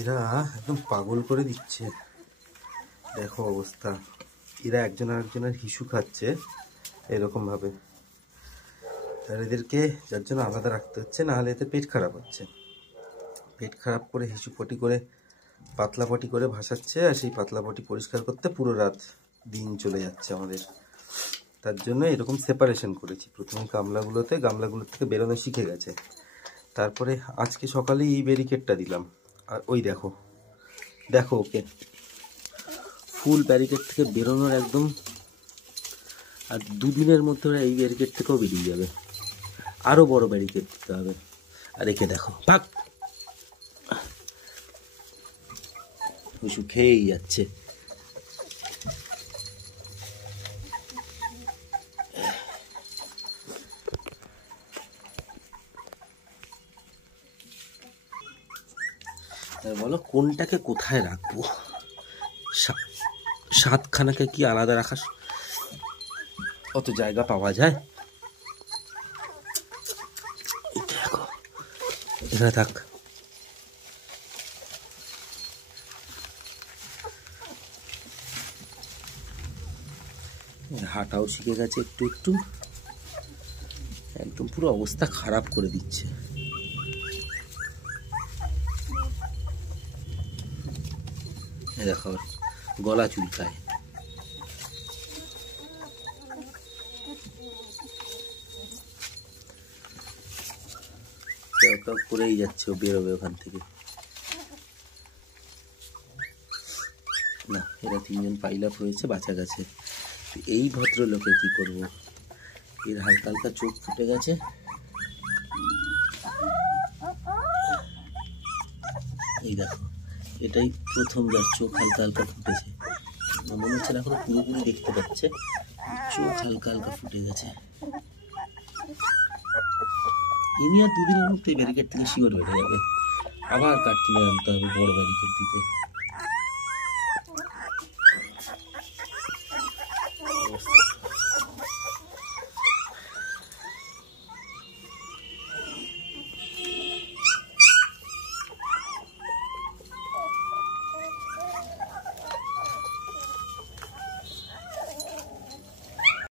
এরা একদম পাগল করে দিচ্ছে, দেখো অবস্থা। এরা একজন আরেকজনের হিসু খাচ্ছে এরকম ভাবে, আর এদেরকে যার জন্য আলাদা রাখতে হচ্ছে, না হলে এতে পেট খারাপ হচ্ছে। পেট খারাপ করে হিসু পটি করে পাতলা পটি করে ভাসাচ্ছে, আর সেই পাতলা পটি পরিষ্কার করতে পুরো রাত দিন চলে যাচ্ছে আমাদের। তার জন্য এরকম সেপারেশন করেছি। প্রথমে গামলাগুলো থেকে বেরোনো শিখে গেছে, তারপরে আজকে সকালে এই ব্যারিকেডটা দিলাম। আর ওই দেখো দেখো ওকে ফুল ব্যারিকেড থেকে বেরোনোর একদম, আর দুদিনের মধ্যে ওরা এই ব্যারিকেড থেকেও বেরিয়ে যাবে। আরও বড় ব্যারিকেড দিতে হবে। আর একে দেখো ভাগ, হুসু খেয়েই যাচ্ছে। বলো কোনটাকে কোথায় রাখবো? সাতখানাকে কি আলাদা রাখা অত জায়গা পাওয়া যায়? দেখো এখানে থাক। হাঁটাও শিখে গেছে একটু একটু, একদম পুরো অবস্থা খারাপ করে দিচ্ছে। দেখো গলা চুলকায়। করেই যাচ্ছে, ও বেরোবে ওখান থেকে। না, এরা তিনজন পাইল আপ হয়েছে, বাঁচা গেছে। এই ভদ্রলোকে কি করব? এর হালকা হালকা চোখ ফুটে গেছে। এই দেখো, এটাই প্রথম যার চোখ হালকা হালকা ফুটেছে। মনে হচ্ছে না এখনো পুরোপুরি দেখতে পাচ্ছে, চোখ হালকা হালকা ফুটে গেছে। ইনি আর দুদিনের মধ্যে ব্যারিকেড থেকে শিওর বেড়ে যাবে। আবার কাঠ কিনে আনতে হবে বড় ব্যারিকেড দিতে।